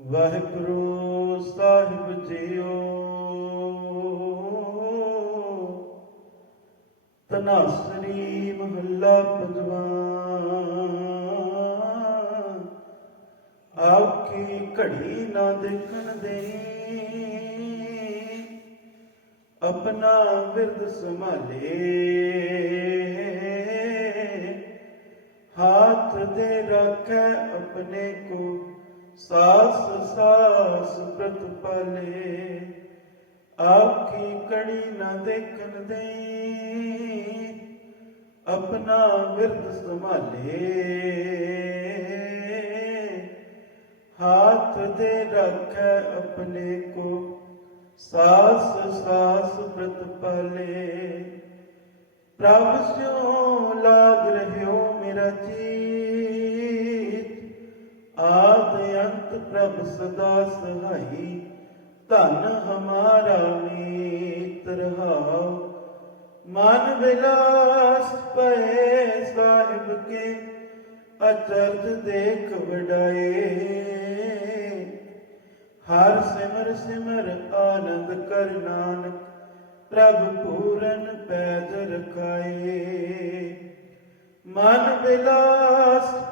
ਵਾਹਿਗੁਰੂ ਸਾਹਿਬ JIO. ਤਨਾਸਰੀ ਮਹੱਲਾ ਪੰਜਵਾਂ। ਆਖੀ ਘੜੀ ਨਾ ਦੇਖਣ ਦੇ ਆਪਣਾ ਵਿਰਦ ਸੰਭਾਲੇ। ਹਾਥ ਦੇ ਰੱਖੈ ਆਪਣੇ ਕੋ। ਸਾਸ ਸਾਸ ਪ੍ਰਤਪਾਲੇ ਆਖੀ ਕੜੀ ਨਾ ਦੇਖਣ ਦੇ ਆਪਣਾ ਵਿਰਦ ਸੰਭਾਲੇ। ਹਾਥ ਦੇ ਰੱਖ ਆਪਣੇ ਕੋ, ਸਾਸ ਸਾਸ ਪ੍ਰਤਪਾਲੇ ਪ੍ਰਭ ਸਿਓ ਲਾਗ ਰਹਿਓ ਮੇਰਾ ਜੀ ਪ੍ਰਭ ਸਦਾ ਸਹਾਈ, ਧਨ ਹਮਾਰਾ ਮੀਤ ਰਹਾਉ ਮਨ ਵਿਲਾਸ ਪਏ ਸਾਹਿਬ ਕੇ, ਅਚਰਜ ਦੇਖ ਵਡਾਏ। ਹਰ ਸਿਮਰ ਸਿਮਰ ਆਨੰਦ ਕਰ ਨਾਨਕ, ਪ੍ਰਭ ਪੂਰਨ ਪੈਜ ਰਖਾਏ। ਮਨ ਵਿਲਾਸ